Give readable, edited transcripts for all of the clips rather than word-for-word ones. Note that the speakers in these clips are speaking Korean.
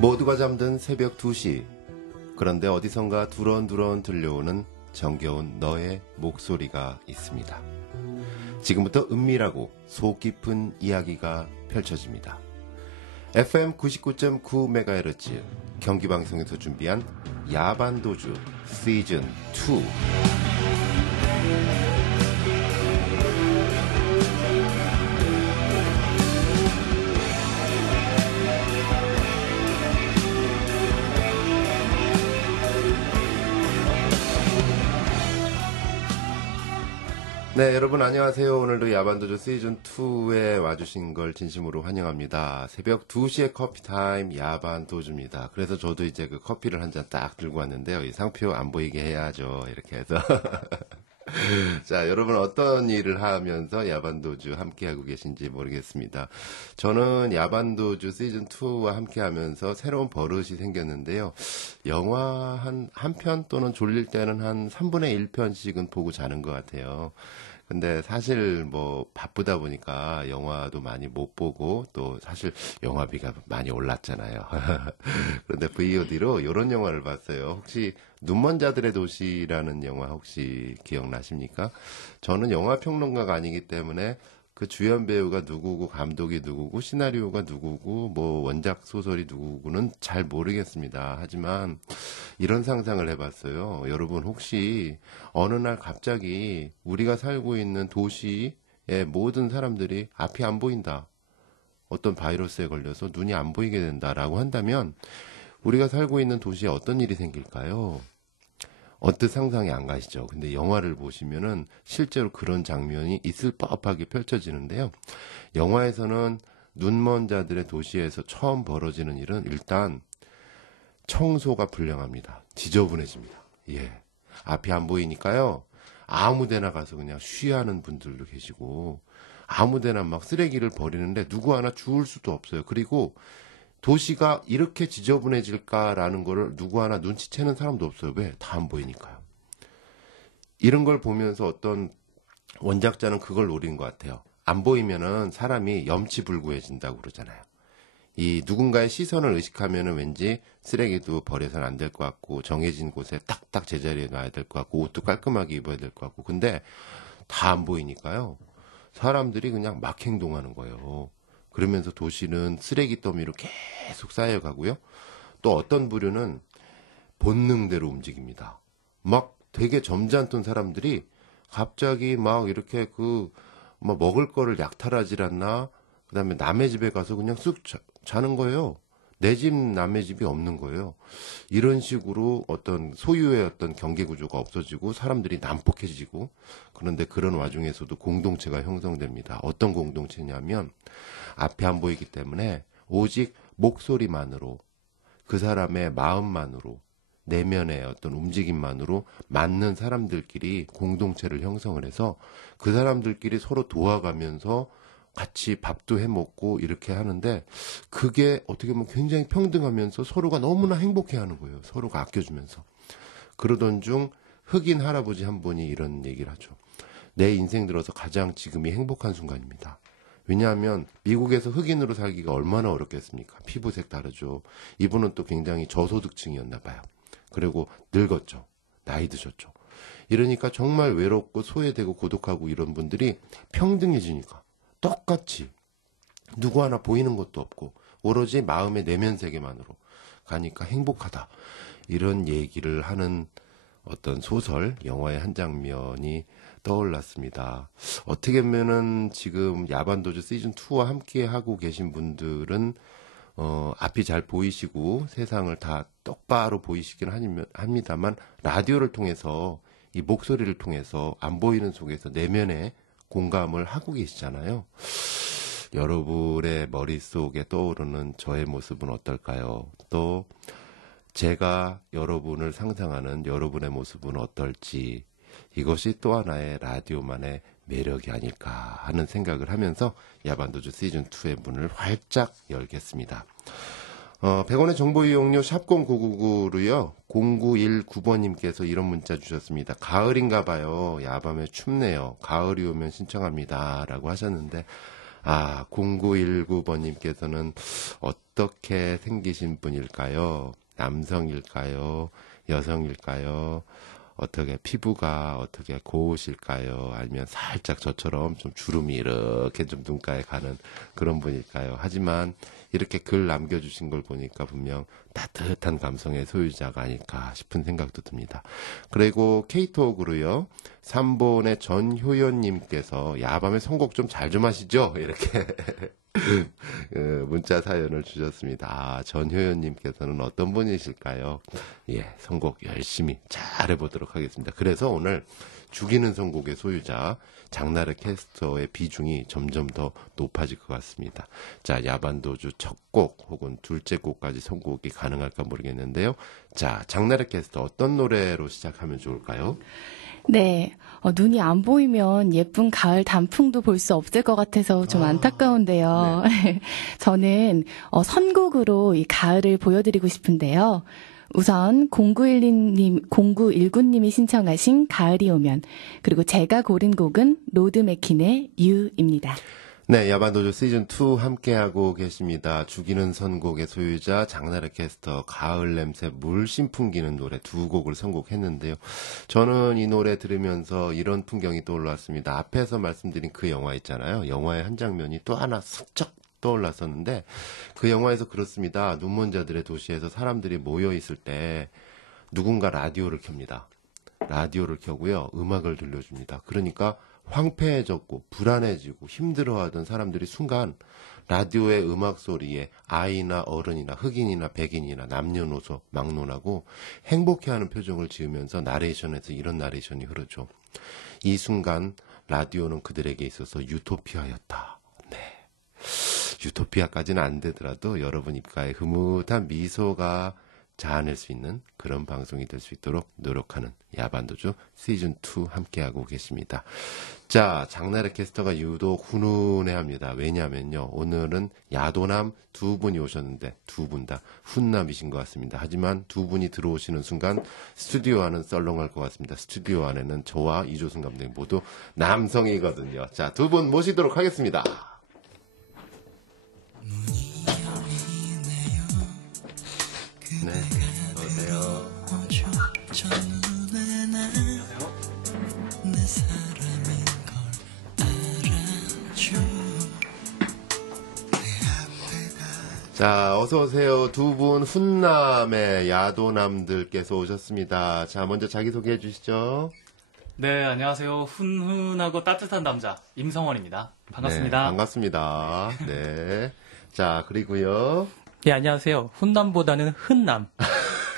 모두가 잠든 새벽 2시. 그런데 어디선가 두런두런 들려오는 정겨운 너의 목소리가 있습니다. 지금부터 은밀하고 속 깊은 이야기가 펼쳐집니다. FM 99.9MHz 경기방송에서 준비한 야반도주 시즌 2. 네, 여러분 안녕하세요. 오늘도 야반도주 시즌2에 와주신 걸 진심으로 환영합니다. 새벽 2시에 커피타임 야반도주입니다. 그래서 저도 이제 그 커피를 한 잔 딱 들고 왔는데요. 이 상표 안 보이게 해야죠. 이렇게 해서. 자, 여러분 어떤 일을 하면서 야반도주 함께하고 계신지 모르겠습니다. 저는 야반도주 시즌2와 함께하면서 새로운 버릇이 생겼는데요. 영화 한 편 또는 졸릴 때는 한 3분의 1편씩은 보고 자는 것 같아요. 근데 사실 뭐 바쁘다 보니까 영화도 많이 못 보고 또 사실 영화비가 많이 올랐잖아요. 그런데 VOD로 이런 영화를 봤어요. 혹시 눈먼 자들의 도시라는 영화 혹시 기억나십니까? 저는 영화 평론가가 아니기 때문에 그 주연 배우가 누구고 감독이 누구고 시나리오가 누구고 뭐 원작 소설이 누구고는 잘 모르겠습니다. 하지만 이런 상상을 해봤어요. 여러분 혹시 어느 날 갑자기 우리가 살고 있는 도시의 모든 사람들이 앞이 안 보인다. 어떤 바이러스에 걸려서 눈이 안 보이게 된다라고 한다면 우리가 살고 있는 도시에 어떤 일이 생길까요? 언뜻 상상이 안 가시죠. 근데 영화를 보시면은 실제로 그런 장면이 있을 법하게 펼쳐지는데요. 영화에서는 눈먼 자들의 도시에서 처음 벌어지는 일은 일단 청소가 불량합니다. 지저분해집니다. 예. 앞이 안 보이니까요. 아무 데나 가서 그냥 쉬하는 분들도 계시고 아무 데나 막 쓰레기를 버리는데 누구 하나 주울 수도 없어요. 그리고 도시가 이렇게 지저분해질까라는 거를 누구 하나 눈치채는 사람도 없어요. 왜? 다 안 보이니까요. 이런 걸 보면서 어떤 원작자는 그걸 노린 것 같아요. 안 보이면은 사람이 염치불구해진다고 그러잖아요. 이 누군가의 시선을 의식하면은 왠지 쓰레기도 버려서는 안 될 것 같고 정해진 곳에 딱딱 제자리에 놔야 될 것 같고 옷도 깔끔하게 입어야 될 것 같고 근데 다 안 보이니까요. 사람들이 그냥 막 행동하는 거예요. 그러면서 도시는 쓰레기 더미로 계속 쌓여가고요. 또 어떤 부류는 본능대로 움직입니다. 막 되게 점잖던 사람들이 갑자기 막 이렇게 뭐 먹을 거를 약탈하질 않나? 그 다음에 남의 집에 가서 그냥 쑥 자는 거예요. 내 집 남의 집이 없는 거예요. 이런 식으로 어떤 소유의 어떤 경계 구조가 없어지고 사람들이 난폭해지고 그런데 그런 와중에서도 공동체가 형성됩니다. 어떤 공동체냐면 앞이 안 보이기 때문에 오직 목소리만으로 그 사람의 마음만으로 내면의 어떤 움직임만으로 맞는 사람들끼리 공동체를 형성을 해서 그 사람들끼리 서로 도와가면서 같이 밥도 해먹고 이렇게 하는데 그게 어떻게 보면 굉장히 평등하면서 서로가 너무나 행복해하는 거예요. 서로가 아껴주면서. 그러던 중 흑인 할아버지 한 분이 이런 얘기를 하죠. 내 인생 들어서 가장 지금이 행복한 순간입니다. 왜냐하면 미국에서 흑인으로 살기가 얼마나 어렵겠습니까? 피부색 다르죠. 이분은 또 굉장히 저소득층이었나 봐요. 그리고 늙었죠. 나이 드셨죠. 이러니까 정말 외롭고 소외되고 고독하고 이런 분들이 평등해지니까 똑같이 누구 하나 보이는 것도 없고 오로지 마음의 내면 세계만으로 가니까 행복하다. 이런 얘기를 하는 어떤 소설, 영화의 한 장면이 떠올랐습니다. 어떻게 보면은 지금 야반도주 시즌2와 함께 하고 계신 분들은 앞이 잘 보이시고 세상을 다 똑바로 보이시긴 합니다만 라디오를 통해서 이 목소리를 통해서 안 보이는 속에서 내면의 공감을 하고 계시잖아요. 여러분의 머릿속에 떠오르는 저의 모습은 어떨까요? 또 제가 여러분을 상상하는 여러분의 모습은 어떨지 이것이 또 하나의 라디오만의 매력이 아닐까 하는 생각을 하면서 야반도주 시즌2의 문을 활짝 열겠습니다. 100원의 정보 이용료 샵0999로요. 0919번님께서 이런 문자 주셨습니다. 가을인가 봐요. 야밤에 춥네요. 가을이 오면 신청합니다. 라고 하셨는데 0919번님께서는 어떻게 생기신 분일까요? 남성일까요? 여성일까요? 어떻게 피부가 어떻게 고우실까요? 아니면 살짝 저처럼 좀 주름이 이렇게 좀 눈가에 가는 그런 분일까요? 하지만 이렇게 글 남겨주신 걸 보니까 분명 따뜻한 감성의 소유자가 아닐까 싶은 생각도 듭니다. 그리고 케이톡으로요. 3번의 전효연님께서 야밤에 선곡 좀 잘 좀 하시죠? 이렇게 문자 사연을 주셨습니다. 전효연님께서는 어떤 분이실까요? 예, 선곡 열심히 잘 해보도록 하겠습니다. 그래서 오늘 죽이는 선곡의 소유자 장나래 캐스터의 비중이 점점 더 높아질 것 같습니다. 자, 야반도주 첫 곡 혹은 둘째 곡까지 선곡이 가능할까 모르겠는데요. 자, 장나래 캐스터 어떤 노래로 시작하면 좋을까요? 네, 눈이 안 보이면 예쁜 가을 단풍도 볼 수 없을 것 같아서 좀 안타까운데요. 네. 저는 선곡으로 이 가을을 보여드리고 싶은데요. 우선 0919님이 신청하신 가을이 오면, 그리고 제가 고른 곡은 로드 맥킨의 You입니다. 네, 야반도주 시즌2 함께하고 계십니다. 죽이는 선곡의 소유자 장나래 캐스터 가을 냄새 물씬 풍기는 노래 두 곡을 선곡했는데요. 저는 이 노래 들으면서 이런 풍경이 떠올랐습니다. 앞에서 말씀드린 그 영화 있잖아요. 영화의 한 장면이 또 하나 스쩍 떠올랐었는데 그 영화에서 그렇습니다. 눈먼 자들의 도시에서 사람들이 모여 있을 때 누군가 라디오를 켭니다. 라디오를 켜고요. 음악을 들려줍니다. 그러니까 황폐해졌고 불안해지고 힘들어하던 사람들이 순간 라디오의 음악 소리에 아이나 어른이나 흑인이나 백인이나 남녀노소 막론하고 행복해하는 표정을 지으면서 나레이션에서 이런 나레이션이 흐르죠. 이 순간 라디오는 그들에게 있어서 유토피아였다. 네. 유토피아까지는 안 되더라도 여러분 입가에 흐뭇한 미소가 자아낼 수 있는 그런 방송이 될 수 있도록 노력하는 야반도주 시즌2 함께하고 계십니다. 자, 장나래 캐스터가 유독 훈훈해합니다. 왜냐하면요. 오늘은 야도남 두 분이 오셨는데 두 분 다 훈남이신 것 같습니다. 하지만 두 분이 들어오시는 순간 스튜디오 안은 썰렁할 것 같습니다. 스튜디오 안에는 저와 이조승 감독님 모두 남성이거든요. 자, 두 분 모시도록 하겠습니다. 네, 어서오세요. 자, 어서오세요. 두 분 훈남의 야도남들께서 오셨습니다. 자, 먼저 자기소개해 주시죠. 네, 안녕하세요. 훈훈하고 따뜻한 남자 임성원입니다. 반갑습니다. 네, 반갑습니다. 네. 자, 그리고요. 네, 안녕하세요. 훈남보다는 흔남.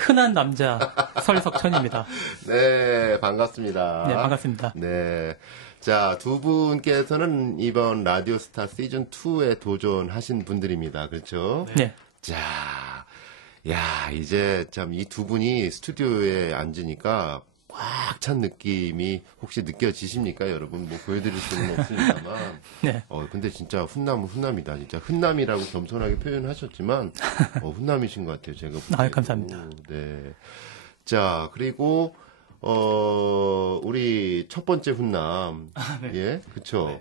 흔한 남자 설석천입니다. 네, 반갑습니다. 네, 반갑습니다. 네. 자, 두 분께서는 이번 라디오스타 시즌2에 도전하신 분들입니다. 그렇죠? 네. 자, 야, 이제 참 이 두 분이 스튜디오에 앉으니까 꽉 찬 느낌이 혹시 느껴지십니까, 여러분? 뭐 보여드릴 수는 없습니다만. 네. 근데 진짜 훈남은 훈남이다. 진짜 훈남이라고 겸손하게 표현하셨지만, 훈남이신 것 같아요, 제가 보기에도. 아, 감사합니다. 네. 자, 그리고, 우리 첫 번째 훈남. 네. 예, 그쵸. 네.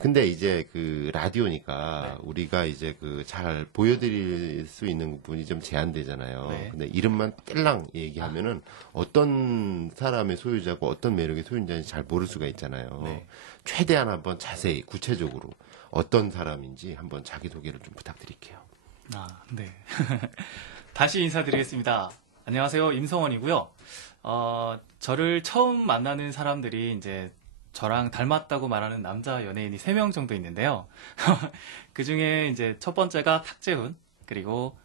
근데 이제 그 라디오니까 네. 우리가 이제 그 잘 보여드릴 수 있는 부분이 좀 제한되잖아요. 네. 근데 이름만 뗄랑 얘기하면은 어떤 사람의 소유자고 어떤 매력의 소유자인지 잘 모를 수가 있잖아요. 네. 최대한 한번 자세히 구체적으로 어떤 사람인지 한번 자기소개를 좀 부탁드릴게요. 네. 다시 인사드리겠습니다. 안녕하세요. 임성원이고요. 저를 처음 만나는 사람들이 이제 저랑 닮았다고 말하는 남자 연예인이 3명 정도 있는데요. 그 중에 이제 첫 번째가 탁재훈, 그리고,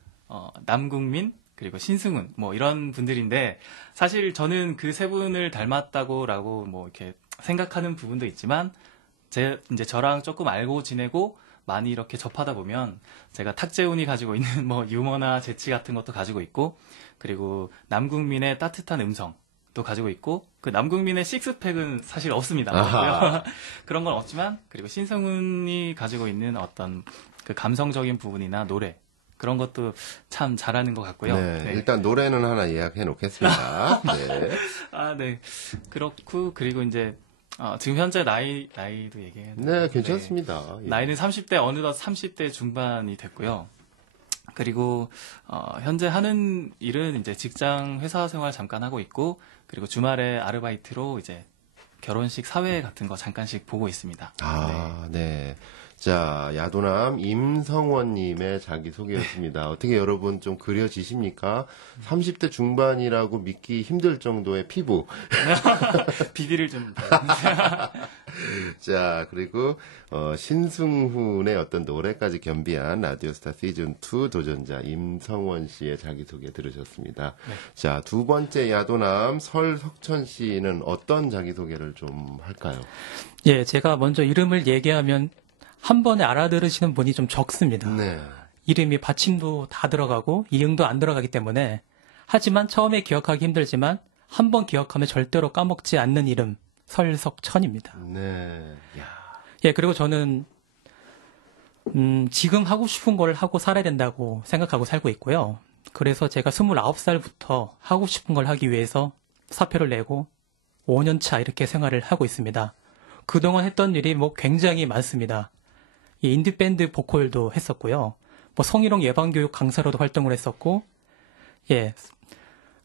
남궁민, 그리고 신승훈, 뭐 이런 분들인데, 사실 저는 그 세 분을 닮았다고라고 뭐 이렇게 생각하는 부분도 있지만, 이제 저랑 조금 알고 지내고 많이 이렇게 접하다 보면, 제가 탁재훈이 가지고 있는 뭐 유머나 재치 같은 것도 가지고 있고, 그리고 남궁민의 따뜻한 음성, 또 가지고 있고 그 남궁민의 식스팩은 사실 없습니다. 그런 건 없지만 그리고 신승훈이 가지고 있는 어떤 그 감성적인 부분이나 노래 그런 것도 참 잘하는 것 같고요. 네, 네. 일단 노래는 하나 예약해 놓겠습니다. 네. 네. 그렇고 그리고 이제 지금 현재 나이도 얘기해요. 네, 괜찮습니다. 예. 나이는 30대, 어느덧 30대 중반이 됐고요. 그리고, 현재 하는 일은 이제 직장 회사 생활 잠깐 하고 있고, 그리고 주말에 아르바이트로 이제 결혼식 사회 같은 거 잠깐씩 보고 있습니다. 네. 자, 야도남 임성원님의 자기소개였습니다. 어떻게 여러분 좀 그려지십니까? 30대 중반이라고 믿기 힘들 정도의 피부. 비디를 좀. 자, 그리고, 신승훈의 어떤 노래까지 겸비한 라디오스타 시즌2 도전자 임성원 씨의 자기소개 들으셨습니다. 네. 자, 두 번째 야도남 설석천 씨는 어떤 자기소개를 좀 할까요? 예, 제가 먼저 이름을 얘기하면 한 번에 알아들으시는 분이 좀 적습니다. 네. 이름이 받침도 다 들어가고 이응도 안 들어가기 때문에 하지만 처음에 기억하기 힘들지만 한 번 기억하면 절대로 까먹지 않는 이름 설석천입니다. 네. 야. 예, 그리고 저는 지금 하고 싶은 걸 하고 살아야 된다고 생각하고 살고 있고요. 그래서 제가 29살부터 하고 싶은 걸 하기 위해서 사표를 내고 5년 차 이렇게 생활을 하고 있습니다. 그동안 했던 일이 뭐 굉장히 많습니다. 이 인디밴드 보컬도 했었고요. 뭐 성희롱 예방교육 강사로도 활동을 했었고, 예.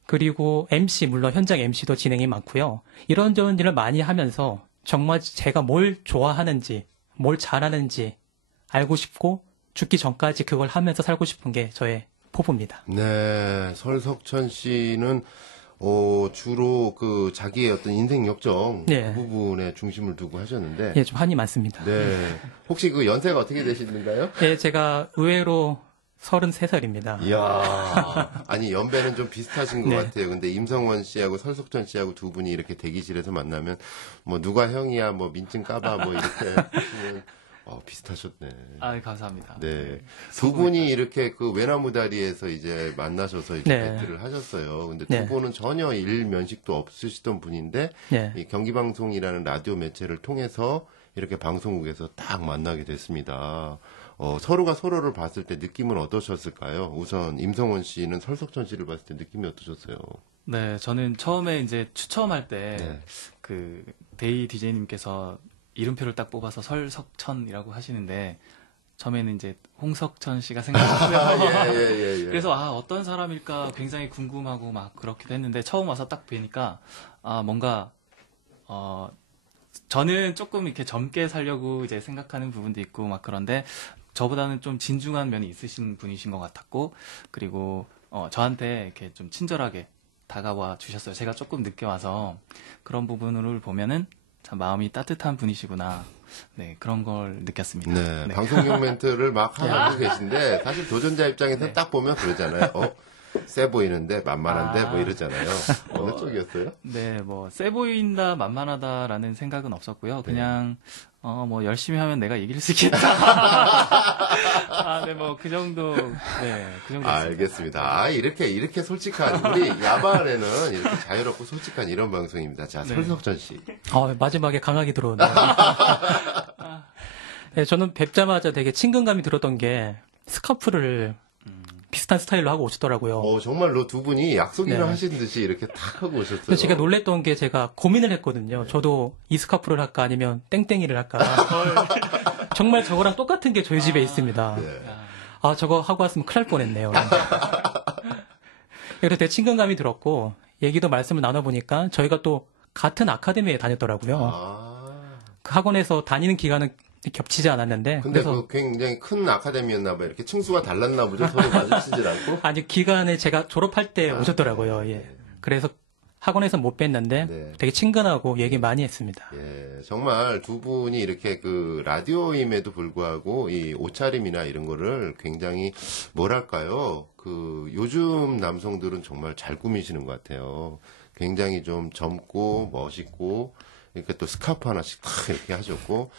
그리고 MC, 물론 현장 MC도 진행이 많고요. 이런저런 일을 많이 하면서 정말 제가 뭘 좋아하는지, 뭘 잘하는지 알고 싶고 죽기 전까지 그걸 하면서 살고 싶은 게 저의 포부입니다. 네, 설석천 씨는 주로 그 자기의 어떤 인생 역정 네. 그 부분에 중심을 두고 하셨는데, 예, 좀 한이 많습니다. 네, 혹시 그 연세가 어떻게 되시는가요? 예, 제가 의외로 33살입니다. 이야, 아니 연배는 좀 비슷하신 것 네. 같아요. 근데 임성원 씨하고 설석천 씨하고 두 분이 이렇게 대기실에서 만나면 뭐 누가 형이야, 뭐 민증 까봐, 뭐 이렇게 하시면 비슷하셨네. 감사합니다. 네. 두 분이 이렇게 그 외나무다리에서 이제 만나셔서 이렇게 네. 배틀을 하셨어요. 근데 네. 두 분은 전혀 일면식도 없으시던 분인데, 예. 이 경기방송이라는 라디오 매체를 통해서 이렇게 방송국에서 딱 만나게 됐습니다. 서로가 서로를 봤을 때 느낌은 어떠셨을까요? 우선 임성원 씨는 설석천 씨를 봤을 때 느낌이 어떠셨어요? 네, 저는 처음에 이제 추첨할 때, 네. 그, 데이 DJ님께서 이름표를 딱 뽑아서 설석천이라고 하시는데, 처음에는 이제 홍석천 씨가 생각났어요. 예. 그래서, 어떤 사람일까 굉장히 궁금하고 막 그렇기도 했는데, 처음 와서 딱 뵈니까, 뭔가, 저는 조금 이렇게 젊게 살려고 이제 생각하는 부분도 있고 막 그런데, 저보다는 좀 진중한 면이 있으신 분이신 것 같았고, 그리고, 저한테 이렇게 좀 친절하게 다가와 주셨어요. 제가 조금 늦게 와서 그런 부분을 보면은 참 마음이 따뜻한 분이시구나. 네, 그런 걸 느꼈습니다. 네, 네. 방송용 멘트를 막 하고 계신데, 사실 도전자 입장에서 네. 딱 보면 그러잖아요. 세 보이는데, 만만한데, 뭐 이러잖아요. 어느 쪽이었어요? 네, 뭐, 세 보인다, 만만하다라는 생각은 없었고요. 그냥, 뭐, 열심히 하면 내가 이길 수 있겠다. 네, 뭐, 그 정도, 네, 그 정도. 알겠습니다. 이렇게 솔직한, 우리 야반에는 이렇게 자유롭고 솔직한 이런 방송입니다. 자, 네. 설석천 씨. 마지막에 강하게 들어오네요. 네, 저는 뵙자마자 되게 친근감이 들었던 게 스카프를 비슷한 스타일로 하고 오시더라고요. 정말로 두 분이 약속이나 네. 하신 듯이 이렇게 탁 하고 오셨어요. 그래서 제가 놀랬던 게 제가 고민을 했거든요. 저도 이 스카프를 할까 아니면 땡땡이를 할까. 정말 저거랑 똑같은 게 저희 집에 있습니다. 네. 저거 하고 왔으면 큰일 날 뻔했네요. 그래서 되게 친근감이 들었고 얘기도 말씀을 나눠보니까 저희가 또 같은 아카데미에 다녔더라고요. 그 학원에서 다니는 기간은 겹치지 않았는데 근데 그래서 그 굉장히 큰 아카데미였나 봐요. 이렇게 층수가 달랐나 보죠. 서로 마주치질 않고. 아니 기간에 제가 졸업할 때 오셨더라고요. 예. 그래서 학원에서 못 뵀는데 네. 되게 친근하고 얘기 많이 했습니다. 예, 정말 두 분이 이렇게 그 라디오임에도 불구하고 이 옷차림이나 이런 거를 굉장히 뭐랄까요? 그 요즘 남성들은 정말 잘 꾸미시는 것 같아요. 굉장히 좀 젊고 멋있고 이렇게 또 스카프 하나씩 탁 이렇게 하셨고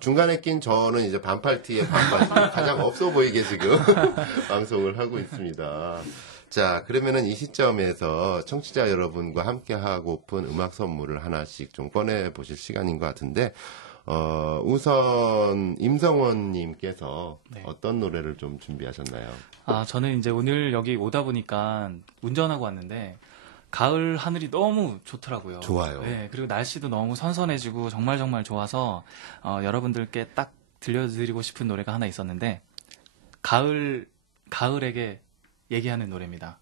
중간에 낀 저는 이제 반팔티에 반바지 가장 없어 보이게 지금 방송을 하고 있습니다. 자, 그러면은 이 시점에서 청취자 여러분과 함께 하고픈 음악 선물을 하나씩 좀 꺼내 보실 시간인 것 같은데, 우선 임성원님께서 네. 어떤 노래를 좀 준비하셨나요? 저는 이제 오늘 여기 오다 보니까 운전하고 왔는데, 가을 하늘이 너무 좋더라고요. 좋아요. 네, 그리고 날씨도 너무 선선해지고 정말 정말 좋아서 여러분들께 딱 들려드리고 싶은 노래가 하나 있었는데 가을에게 얘기하는 노래입니다.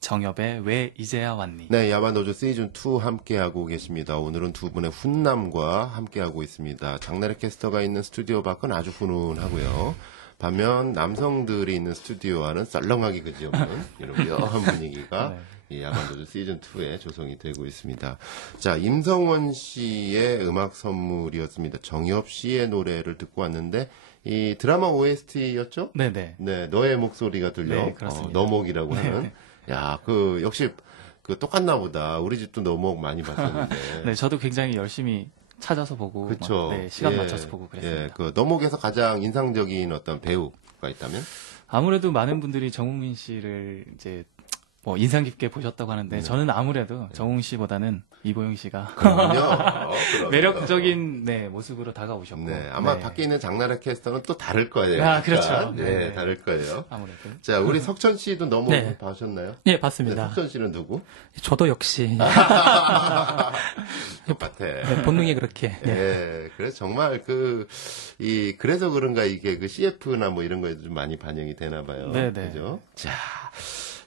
정엽의 왜 이제야 왔니? 네, 야반도주 시즌2 함께하고 계십니다. 오늘은 두 분의 훈남과 함께하고 있습니다. 장나래 캐스터가 있는 스튜디오 밖은 아주 훈훈하고요. 반면 남성들이 있는 스튜디오와는 썰렁하게 그지없는 이런 묘한 분위기가 이 야반도주 시즌2에 조성이 되고 있습니다. 자, 임성원 씨의 음악 선물이었습니다. 정엽 씨의 노래를 듣고 왔는데 이 드라마 OST였죠? 네네. 네, 너의 목소리가 들려. 네, 그렇습니다. 너목이라고 하는. 야, 역시, 똑같나 보다. 우리 집도 너목 많이 봤었는데. 네, 저도 굉장히 열심히 찾아서 보고, 그쵸. 네, 시간 예, 맞춰서 보고 그랬습니다. 예, 너목에서 가장 인상적인 어떤 배우가 있다면? 아무래도 많은 분들이 정웅민 씨를 이제 인상 깊게 보셨다고 하는데 저는 아무래도 정웅 씨보다는 이보영 씨가 그럼요. 매력적인 모습으로 다가오셨고. 네, 아마 네. 밖에 있는 장나라 캐스터는 또 다를 거예요. 아, 그렇죠. 네, 네. 다를 거예요. 아무래도. 자, 우리 석천 씨도 너목 네. 봐셨나요? 예, 네, 봤습니다. 석천 씨는 누구? 저도 역시 똑같아. 네, 본능이 그렇게. 네. 예, 그래서 정말 그래서 그런가 이게 CF나 뭐 이런 거에도 좀 많이 반영이 되나 봐요. 네네. 그죠?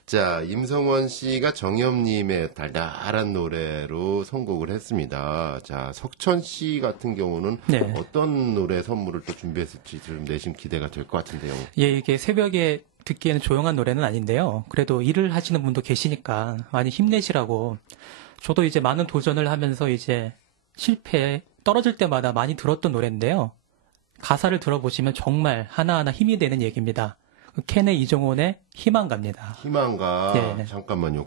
자, 임성원 씨가 정엽님의 달달한 노래로 선곡을 했습니다. 자, 석천 씨 같은 경우는 네. 어떤 노래 선물을 또 준비했을지 좀 내심 기대가 될 것 같은데요. 예, 이게 새벽에 듣기에는 조용한 노래는 아닌데요. 그래도 일을 하시는 분도 계시니까 많이 힘내시라고. 저도 이제 많은 도전을 하면서 이제 실패에 떨어질 때마다 많이 들었던 노래인데요. 가사를 들어보시면 정말 하나하나 힘이 되는 얘기입니다. 캔의 이종원의 희망가입니다. 희망가. 네. 잠깐만요.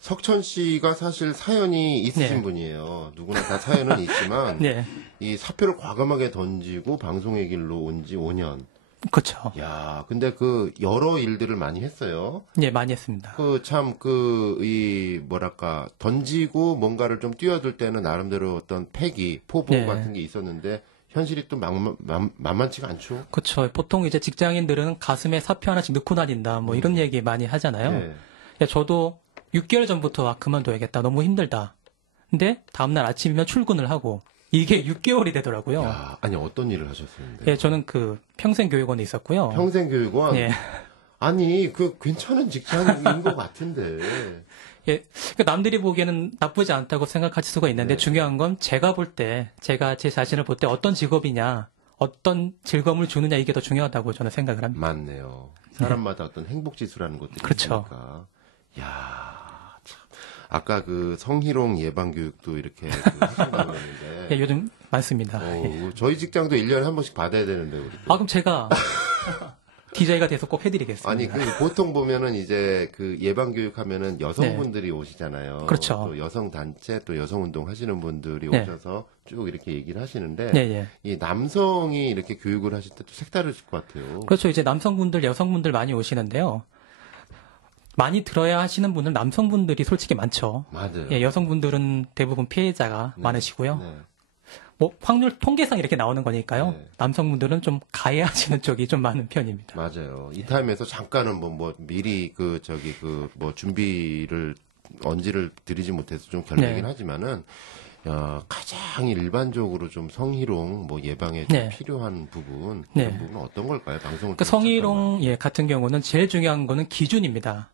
석천 씨가 사실 사연이 있으신 네. 분이에요. 누구나 다 사연은 있지만 네, 이 사표를 과감하게 던지고 방송의 길로 온 지 5년. 그렇죠. 야, 근데 여러 일들을 많이 했어요. 예, 많이 했습니다. 뭐랄까, 던지고 뭔가를 좀 뛰어들 때는 나름대로 어떤 포부 네. 같은 게 있었는데, 현실이 또 만만치가 않죠. 그렇죠. 보통 이제 직장인들은 가슴에 사표 하나씩 넣고 다닌다, 뭐 이런 얘기 많이 하잖아요. 네. 야, 저도 6개월 전부터 그만둬야겠다. 너무 힘들다. 근데 다음날 아침이면 출근을 하고 이게 6개월이 되더라고요. 야, 아니, 어떤 일을 하셨었는데? 예, 저는 평생교육원에 있었고요. 평생교육원? 예. 아니, 괜찮은 직장인 것 같은데. 예, 그러니까 남들이 보기에는 나쁘지 않다고 생각하실 수가 있는데 네. 중요한 건 제가 제 자신을 볼 때 어떤 직업이냐, 어떤 즐거움을 주느냐 이게 더 중요하다고 저는 생각을 합니다. 맞네요. 사람마다 어떤 행복지수라는 것도 그렇죠. 있으니까. 야, 참. 아까 성희롱 예방교육도 이렇게 하신다고 했는데. 예, 요즘 많습니다. 예. 저희 직장도 1년에 한 번씩 받아야 되는데, 우리. 그럼 제가 DJ가 돼서 꼭 해드리겠습니다. 아니, 보통 보면은 이제 예방교육 하면은 여성분들이 오시잖아요. 그렇죠. 또 여성단체, 또 여성운동 하시는 분들이 네. 오셔서 쭉 이렇게 얘기를 하시는데. 예, 예. 이 남성이 이렇게 교육을 하실 때 또 색다르실 것 같아요. 그렇죠. 이제 남성분들, 여성분들 많이 오시는데요. 많이 들어야 하시는 분은 남성분들이 솔직히 많죠. 맞아요. 예, 여성분들은 대부분 피해자가 네. 많으시고요. 네. 확률 통계상 이렇게 나오는 거니까요. 네. 남성분들은 좀 가해하시는 쪽이 좀 많은 편입니다. 맞아요. 이 타임에서 잠깐은 미리 준비를 언지를 들이지 못해서 좀 결례긴 네. 하지만은 가장 일반적으로 좀 성희롱 예방에 좀 네. 필요한 부분 네. 그런 부분은 어떤 걸까요? 방송을 그 통해서 성희롱 같은 경우는 제일 중요한 거는 기준입니다.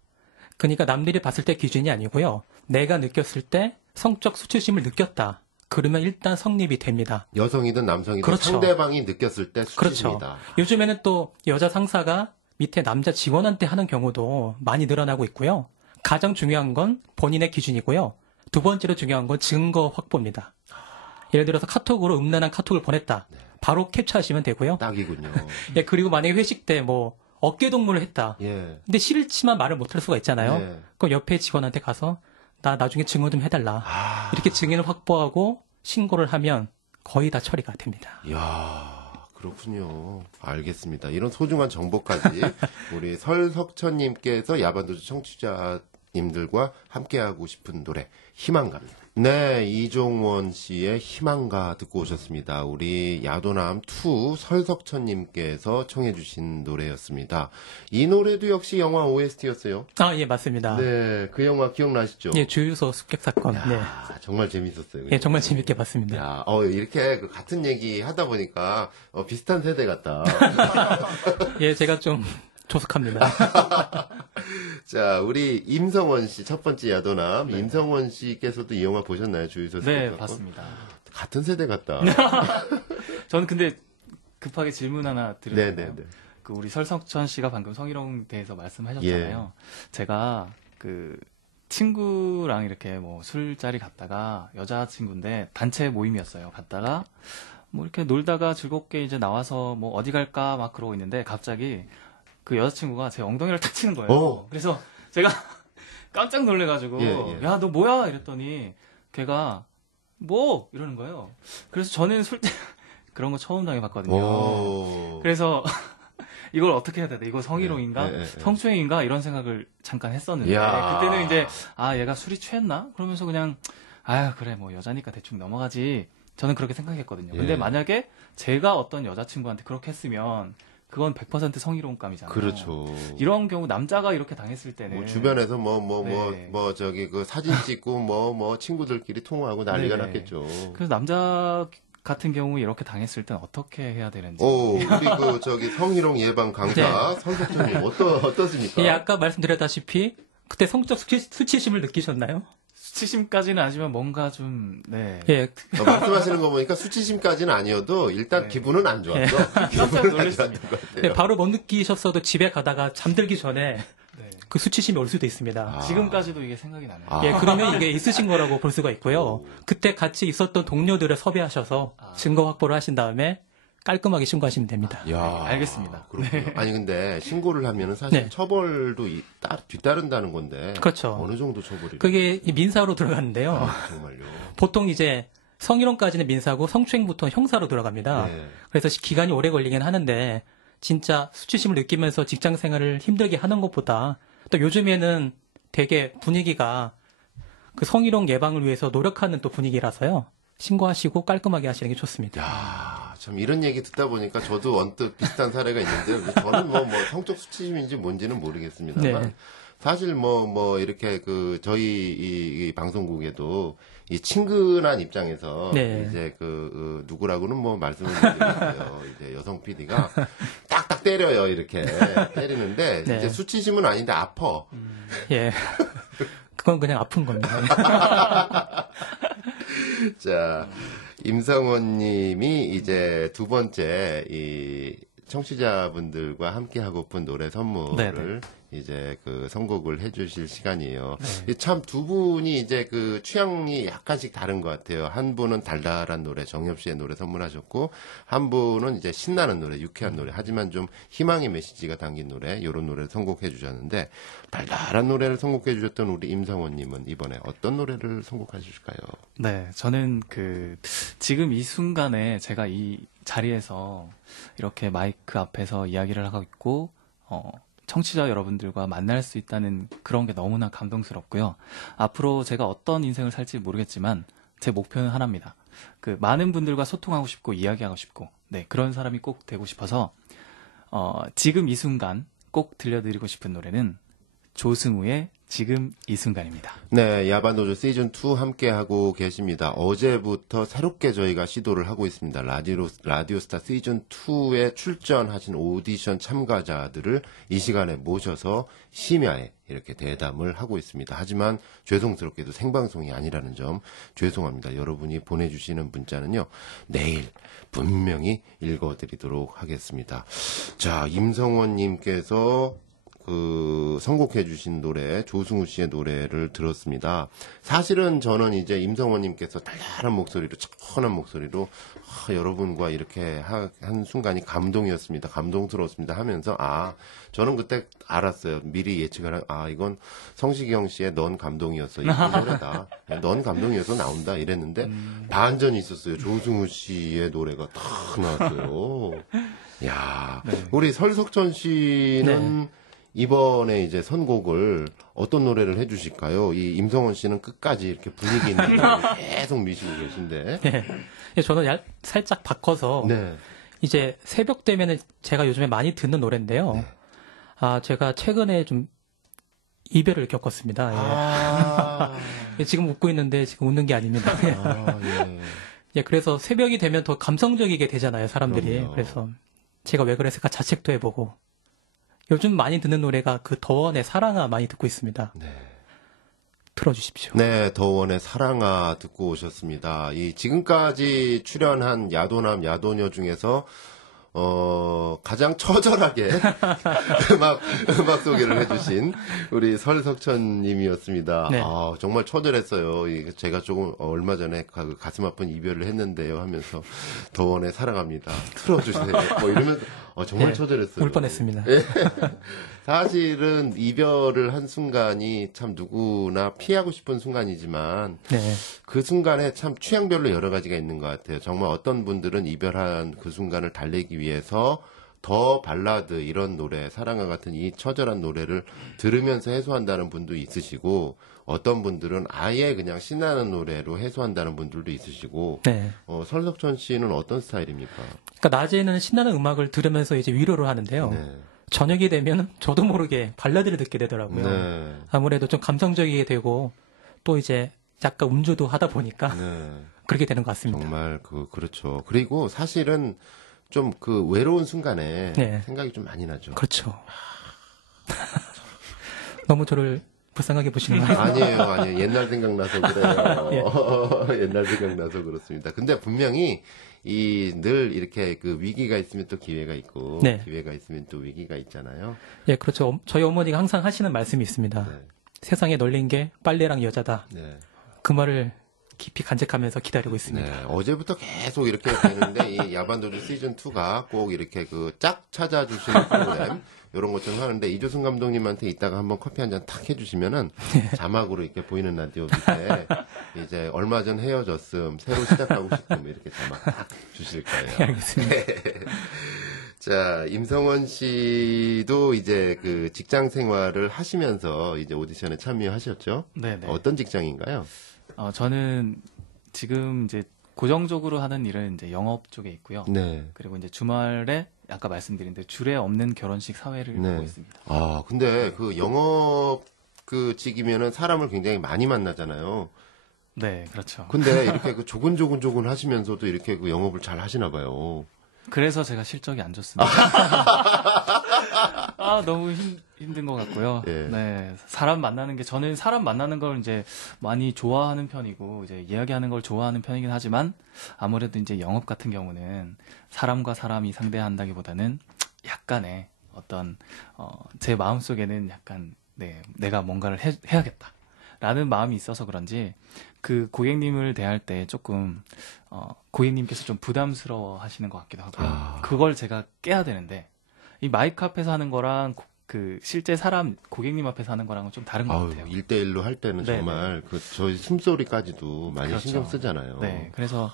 그러니까 남들이 봤을 때 기준이 아니고요. 내가 느꼈을 때 성적 수치심을 느꼈다. 그러면 일단 성립이 됩니다. 여성이든 남성이든 그렇죠. 상대방이 느꼈을 때 수치심이다. 그렇죠. 요즘에는 또 여자 상사가 밑에 남자 직원한테 하는 경우도 많이 늘어나고 있고요. 가장 중요한 건 본인의 기준이고요. 두 번째로 중요한 건 증거 확보입니다. 예를 들어서 카톡으로 음란한 카톡을 보냈다. 바로 캡처하시면 되고요. 딱이군요. 예, 그리고 만약에 회식 때 어깨 동무를 했다. 예. 근데 싫지만 말을 못할 수가 있잖아요. 네. 그럼 옆에 직원한테 가서 나 나중에 증거 좀 해달라. 아. 이렇게 증인을 확보하고 신고를 하면 거의 다 처리가 됩니다. 이야, 그렇군요. 알겠습니다. 이런 소중한 정보까지 우리 설석천님께서 야반도주 청취자님들과 함께하고 싶은 노래 희망갑니다. 네, 이종원 씨의 희망가 듣고 오셨습니다. 우리 야도남2 설석천님께서 청해주신 노래였습니다. 이 노래도 역시 영화 OST였어요. 아, 예, 맞습니다. 네, 그 영화 기억나시죠? 예, 주유소 습격 사건. 야, 네. 정말 재밌었어요. 예, 정말 재밌게 봤습니다. 야, 이렇게 그 같은 얘기 하다 보니까 비슷한 세대 같다. 예, 제가 좀 조숙합니다. 자, 우리 임성원 씨, 첫 번째 야도남. 네. 임성원 씨께서도 이 영화 보셨나요? 주유소 네, 습격 사건? 봤습니다. 같은 세대 같다. 저는 근데 급하게 질문 하나 드려요. 네네네. 그 우리 설석천 씨가 방금 성희롱 대해서 말씀하셨잖아요. 제가 그 친구랑 이렇게 뭐 술자리 갔다가 여자친구인데 단체 모임이었어요. 갔다가 뭐 이렇게 놀다가 즐겁게 이제 나와서 뭐 어디 갈까 막 그러고 있는데 갑자기 그 여자친구가 제 엉덩이를 탁 치는 거예요. 오. 그래서 제가 깜짝 놀래가지고 예. 야, 너 뭐야? 이랬더니 걔가 뭐 이러는 거예요. 그래서 저는 그런 거 처음 당해봤거든요. 오. 그래서 이걸 어떻게 해야 되나? 이거 성희롱인가? 네. 성추행인가? 이런 생각을 잠깐 했었는데 이야. 그때는 이제 얘가 술이 취했나? 그러면서 그냥 그래 뭐 여자니까 대충 넘어가지. 저는 그렇게 생각했거든요. 근데 예. 만약에 제가 어떤 여자친구한테 그렇게 했으면 그건 100% 성희롱감이잖아요. 그렇죠. 이런 경우 남자가 이렇게 당했을 때는 뭐 주변에서 네. 저기 그 사진 찍고 뭐 친구들끼리 통화하고 난리가 네네. 났겠죠. 그래서 남자 같은 경우 이렇게 당했을 땐 어떻게 해야 되는지. 우리 그 저기 성희롱 예방 강사 설석천님 어떻습니까? 예, 아까 말씀드렸다시피 그때 성적 수치심을 느끼셨나요? 수치심까지는 아니지만 뭔가 좀 예, 말씀하시는 거 보니까 수치심까지는 아니어도 일단 네. 기분은 안 좋았어. 깜짝 놀랐습니다. 예, 바로 못 느끼셨어도 집에 가다가 잠들기 전에 네. 그 수치심이 올 수도 있습니다. 아. 지금까지도 이게 생각이 나네요. 아. 예, 그러면 이게 있으신 거라고 볼 수가 있고요. 오. 그때 같이 있었던 동료들을 섭외하셔서 증거 확보를 하신 다음에 깔끔하게 신고하시면 됩니다. 야, 알겠습니다. 그렇군요. 아니 근데 신고를 하면은 사실 네. 처벌도 뒤따른다는 건데 그렇죠. 어느 정도 처벌이? 그게 이 민사로 들어가는데요. 정말요. 보통 이제 성희롱까지는 민사고 성추행부터 형사로 들어갑니다. 네. 그래서 기간이 오래 걸리긴 하는데 진짜 수치심을 느끼면서 직장 생활을 힘들게 하는 것보다 또 요즘에는 되게 분위기가 그 성희롱 예방을 위해서 노력하는 또 분위기라서요. 신고하시고 깔끔하게 하시는 게 좋습니다. 야, 참 이런 얘기 듣다 보니까 저도 언뜻 비슷한 사례가 있는데 저는 뭐 성적 수치심인지 뭔지는 모르겠습니다만 네. 사실 뭐 이렇게 그 저희 이 방송국에도 이 친근한 입장에서 네. 이제 그 누구라고는 뭐 말씀을 못 드리겠어요. 이제 여성 PD가 딱딱 때려요 이렇게 때리는데 네. 이제 수치심은 아닌데 아파. 예. 그건 그냥 아픈 겁니다. 자, 임성원 님이 이제 두 번째 이 청취자분들과 함께 하고픈 노래 선물을 네네. 이제 그 선곡을 해주실 시간이에요. 네. 참 두 분이 이제 그 취향이 약간씩 다른 것 같아요. 한 분은 달달한 노래, 정엽 씨의 노래 선물하셨고, 한 분은 이제 신나는 노래, 유쾌한 노래, 하지만 좀 희망의 메시지가 담긴 노래, 이런 노래를 선곡해 주셨는데, 달달한 노래를 선곡해 주셨던 우리 임성원님은 이번에 어떤 노래를 선곡하실까요? 네, 저는 지금 이 순간에 제가 이 자리에서 이렇게 마이크 앞에서 이야기를 하고 있고, 청취자 여러분들과 만날 수 있다는 그런 게 너무나 감동스럽고요. 앞으로 제가 어떤 인생을 살지 모르겠지만 제 목표는 하나입니다. 많은 분들과 소통하고 싶고 이야기하고 싶고, 그런 사람이 꼭 되고 싶어서 지금 이 순간 꼭 들려드리고 싶은 노래는 조승우의 지금 이 순간입니다. 네, 야반도조 시즌2 함께하고 계십니다. 어제부터 새롭게 저희가 시도를 하고 있습니다. 라디오스타 시즌2에 출전하신 오디션 참가자들을 이 시간에 모셔서 심야에 이렇게 대담을 하고 있습니다. 하지만 죄송스럽게도 생방송이 아니라는 점 죄송합니다. 여러분이 보내주시는 문자는요, 내일 분명히 읽어드리도록 하겠습니다. 자, 임성원님께서 선곡해주신 노래, 조승우 씨의 노래를 들었습니다. 사실은 저는 이제 임성원님께서 달달한 목소리로, 청원한 목소리로, 여러분과 이렇게 한 순간이 감동이었습니다. 감동스러웠습니다. 하면서, 저는 그때 알았어요. 미리 예측을 이건 성시경 씨의 넌 감동이었어. 이 노래다. 넌 감동이어서 나온다. 이랬는데, 반전이 있었어요. 조승우 씨의 노래가 딱 나왔어요. 야, 네. 우리 설석천 씨는 이번에 이제 선곡을 어떤 노래를 해주실까요? 이 임성원 씨는 끝까지 이렇게 분위기 있는 노래를 계속 미시고 계신데. 네. 저는 살짝 바꿔서 네. 이제 새벽 되면은 제가 요즘에 많이 듣는 노래인데요. 네. 제가 최근에 좀 이별을 겪었습니다. 예. 아, 지금 웃고 있는데 지금 웃는 게 아닙니다. 예. 예, 그래서 새벽이 되면 더 감성적이게 되잖아요, 사람들이. 그럼요. 그래서 제가 왜 그랬을까 자책도 해보고. 요즘 많이 듣는 노래가 그 더원의 사랑아 많이 듣고 있습니다. 네. 틀어주십시오. 네, 더원의 사랑아 듣고 오셨습니다. 이 지금까지 출연한 야도남, 야도녀 중에서 가장 처절하게 음악 소개를 해주신 우리 설석천 님이었습니다. 네. 정말 처절했어요. 제가 조금 얼마 전에 가슴 아픈 이별을 했는데요 하면서 더원의 사랑합니다. 틀어주세요. 뭐 이러면서 정말 네, 처절했어요. 울 뻔했습니다. 예. 사실은 이별을 한 순간이 참 누구나 피하고 싶은 순간이지만 네. 그 순간에 참 취향별로 여러 가지가 있는 것 같아요. 정말 어떤 분들은 이별한 그 순간을 달래기 위해서 더 발라드 이런 노래, 사랑과 같은 이 처절한 노래를 들으면서 해소한다는 분도 있으시고 어떤 분들은 아예 그냥 신나는 노래로 해소한다는 분들도 있으시고 네. 설석천 씨는 어떤 스타일입니까? 그러니까 낮에는 신나는 음악을 들으면서 이제 위로를 하는데요. 네. 저녁이 되면 저도 모르게 발라드를 듣게 되더라고요. 네. 아무래도 좀 감성적이게 되고 또 이제 약간 음주도 하다 보니까 네. 그렇게 되는 것 같습니다. 정말 그렇죠. 그리고 사실은 좀 그 외로운 순간에 네. 생각이 좀 많이 나죠. 그렇죠. 너무 저를 불쌍하게 보시는 거 아니에요? 아니에요. 옛날 생각나서 그래요. 옛날 생각나서 그렇습니다. 근데 분명히 늘 이렇게 그 위기가 있으면 또 기회가 있고, 네. 기회가 있으면 또 위기가 있잖아요. 예, 그렇죠. 저희 어머니가 항상 하시는 말씀이 있습니다. 네. 세상에 널린 게 빨래랑 여자다. 네. 그 말을 깊이 간직하면서 기다리고 있습니다. 네. 어제부터 계속 이렇게 되는데, 이 야반도주 시즌2가 꼭 이렇게 짝 찾아주시는 프로그램, 이런 것 좀 하는데, 이조승 감독님한테 이따가 한번 커피 한 잔 탁 해주시면은, 자막으로 이렇게 보이는 라디오 밑에, 이제 얼마 전 헤어졌음, 새로 시작하고 싶음, 이렇게 자막 탁 주실 거예요. 네, 알겠습니다. 자, 임성원 씨도 이제 그 직장 생활을 하시면서 이제 오디션에 참여하셨죠? 네네. 어떤 직장인가요? 저는 지금 이제 고정적으로 하는 일은 이제 영업 쪽에 있고요. 네. 그리고 이제 주말에 아까 말씀드린 대로 줄에 없는 결혼식 사회를 네. 하고 있습니다. 근데 그 영업 그 직이면은 사람을 굉장히 많이 만나잖아요. 네, 그렇죠. 근데 이렇게 그 조근조근 하시면서도 이렇게 그 영업을 잘 하시나 봐요. 그래서 제가 실적이 안 좋습니다. 너무 힘든 것 같고요. 예. 네. 저는 사람 만나는 걸 이제 많이 좋아하는 편이고, 이제 이야기하는 걸 좋아하는 편이긴 하지만, 아무래도 이제 영업 같은 경우는 사람과 사람이 상대한다기보다는 약간의 어떤, 제 마음속에는 약간, 네, 내가 뭔가를 해야겠다. 라는 마음이 있어서 그런지, 그 고객님을 대할 때 조금, 고객님께서 좀 부담스러워 하시는 것 같기도 하고요. 그걸 제가 깨야 되는데, 이 마이크 앞에서 하는 거랑 그 실제 사람 고객님 앞에서 하는 거랑은 좀 다른 것 같아요. 1대1로 할 때는 네네. 정말 저희 숨소리까지도 많이 그렇죠. 신경 쓰잖아요. 네, 그래서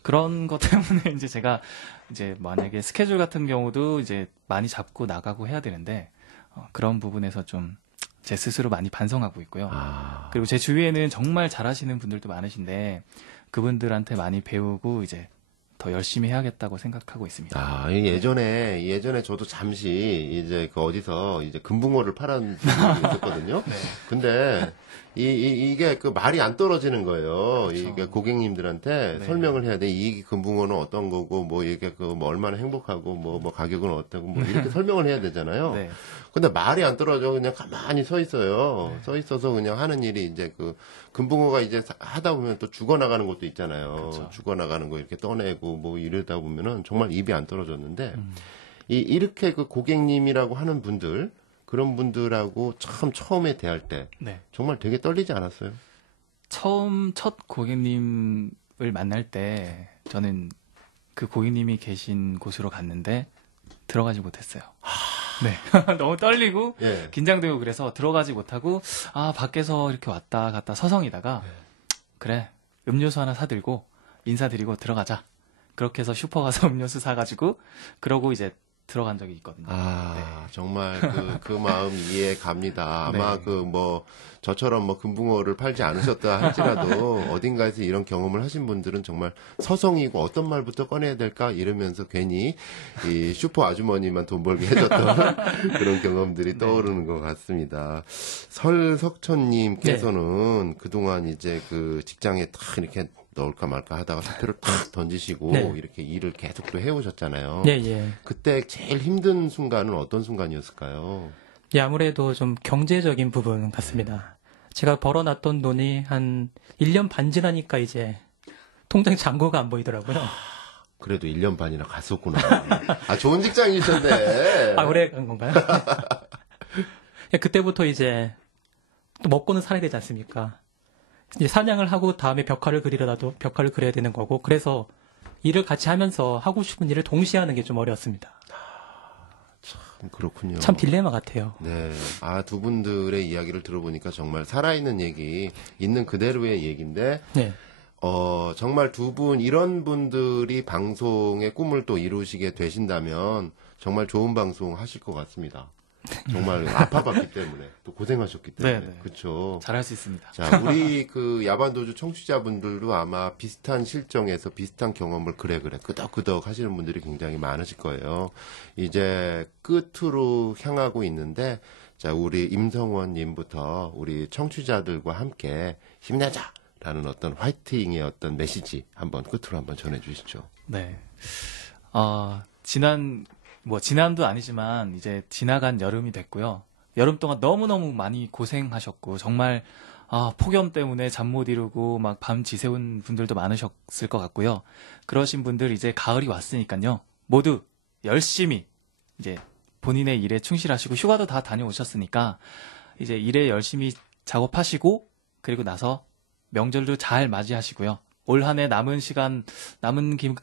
그런 것 때문에 이제 제가 이제 만약에 스케줄 같은 경우도 이제 많이 잡고 나가고 해야 되는데 그런 부분에서 좀 제 스스로 많이 반성하고 있고요. 그리고 제 주위에는 정말 잘하시는 분들도 많으신데 그분들한테 많이 배우고 이제 더 열심히 해야겠다고 생각하고 있습니다. 예전에 저도 잠시 이제 그 어디서 이제 금붕어를 팔았던 적이 있었거든요. 네. 근데 이게 그 말이 안 떨어지는 거예요. 그렇죠. 이게 고객님들한테 네. 설명을 해야 돼. 이 금붕어는 어떤 거고 뭐 이게 뭐 얼마나 행복하고 뭐 가격은 어떻고 뭐 이렇게 설명을 해야 되잖아요. 네. 근데 말이 안 떨어져. 그냥 가만히 서 있어요. 서 있어서 그냥 하는 일이 이제 그 금붕어가 이제 하다 보면 또 죽어나가는 것도 있잖아요. 그렇죠. 죽어나가는 거 이렇게 떠내고 뭐 이러다 보면은 정말 입이 안 떨어졌는데 이렇게 그 고객님이라고 하는 분들 그런 분들하고 처음에 대할 때 네. 정말 되게 떨리지 않았어요? 첫 고객님을 만날 때 저는 그 고객님이 계신 곳으로 갔는데 들어가지 못했어요. 네. 너무 떨리고 예. 긴장되고 그래서 들어가지 못하고 밖에서 이렇게 왔다 갔다 서성이다가 그래 음료수 하나 사들고 인사드리고 들어가자. 그렇게 해서 슈퍼 가서 음료수 사가지고 그러고 이제 들어간 적이 있거든요. 정말 그 마음 이해 갑니다. 아마 네. 저처럼 금붕어를 팔지 않으셨다 할지라도 어딘가에서 이런 경험을 하신 분들은 정말 서성이고 어떤 말부터 꺼내야 될까 이러면서 괜히 이 슈퍼 아주머니만 돈 벌게 해줬던 그런 경험들이 떠오르는 것 같습니다. 설석천님께서는 그동안 이제 그 직장에 딱 이렇게 넣을까 말까 하다가 사표를 탁 던지시고 이렇게 일을 계속 또 해오셨잖아요. 예. 그때 제일 힘든 순간은 어떤 순간이었을까요? 예, 아무래도 좀 경제적인 부분 같습니다. 제가 벌어놨던 돈이 한 1년 반 지나니까 이제 통장 잔고가 안 보이더라고요. 그래도 1년 반이나 갔었구나. 좋은 직장이셨네. 그래, 그런 건가요? 예, 그때부터 이제 또 먹고는 살아야 되지 않습니까? 이제 사냥을 하고 다음에 벽화를 그리려다도 벽화를 그려야 되는 거고, 그래서 일을 같이 하면서 하고 싶은 일을 동시에 하는 게 좀 어려웠습니다. 그렇군요. 참 딜레마 같아요. 네. 두 분들의 이야기를 들어보니까 정말 살아있는 얘기, 있는 그대로의 얘기인데, 네. 정말 두 분, 이런 분들이 방송의 꿈을 또 이루시게 되신다면, 정말 좋은 방송 하실 것 같습니다. 정말 아파봤기 때문에, 또 고생하셨기 때문에. 네. 그렇죠. 잘할 수 있습니다. 자, 우리 야반도주 청취자분들도 아마 비슷한 실정에서 비슷한 경험을 그래 끄덕끄덕 하시는 분들이 굉장히 많으실 거예요. 이제 끝으로 향하고 있는데, 자, 우리 임성원님부터 우리 청취자들과 함께 힘내자! 라는 어떤 화이팅의 어떤 메시지 끝으로 한번 전해주시죠. 네. 지난도 아니지만 이제 지나간 여름이 됐고요. 여름 동안 너무너무 많이 고생하셨고, 정말, 폭염 때문에 잠 못 이루고, 막 밤 지새운 분들도 많으셨을 것 같고요. 그러신 분들 이제 가을이 왔으니까요. 모두 열심히 이제 본인의 일에 충실하시고, 휴가도 다 다녀오셨으니까, 이제 일에 열심히 작업하시고, 그리고 나서 명절도 잘 맞이하시고요. 올 한 해 남은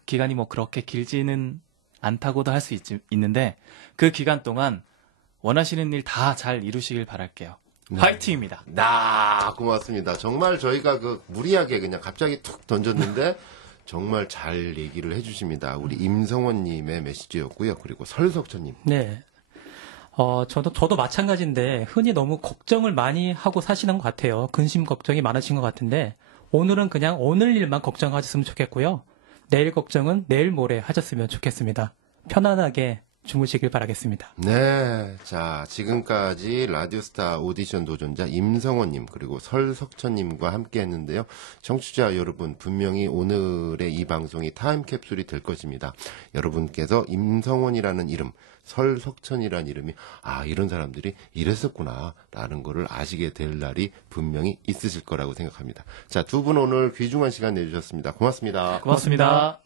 기간이 그렇게 길지는 않다고도 할 수 있는데, 그 기간 동안 원하시는 일 다 잘 이루시길 바랄게요. 네. 화이팅입니다. 고맙습니다. 정말 저희가 무리하게 그냥 갑자기 툭 던졌는데, 정말 잘 얘기를 해주십니다. 우리 임성원님의 메시지였고요. 그리고 설석천님. 네. 저도 마찬가지인데, 흔히 너무 걱정을 많이 하고 사시는 것 같아요. 근심 걱정이 많으신 것 같은데, 오늘은 그냥 오늘 일만 걱정하셨으면 좋겠고요. 내일 걱정은 내일 모레 하셨으면 좋겠습니다. 편안하게 주무시길 바라겠습니다. 네. 자, 지금까지 라디오스타 오디션 도전자 임성원님 그리고 설석천님과 함께 했는데요. 청취자 여러분, 분명히 오늘의 이 방송이 타임캡슐이 될 것입니다. 여러분께서 임성원이라는 이름, 설석천이라는 이름이 이런 사람들이 이랬었구나 라는 거를 아시게 될 날이 분명히 있으실 거라고 생각합니다. 자, 두 분 오늘 귀중한 시간 내주셨습니다. 고맙습니다. 고맙습니다.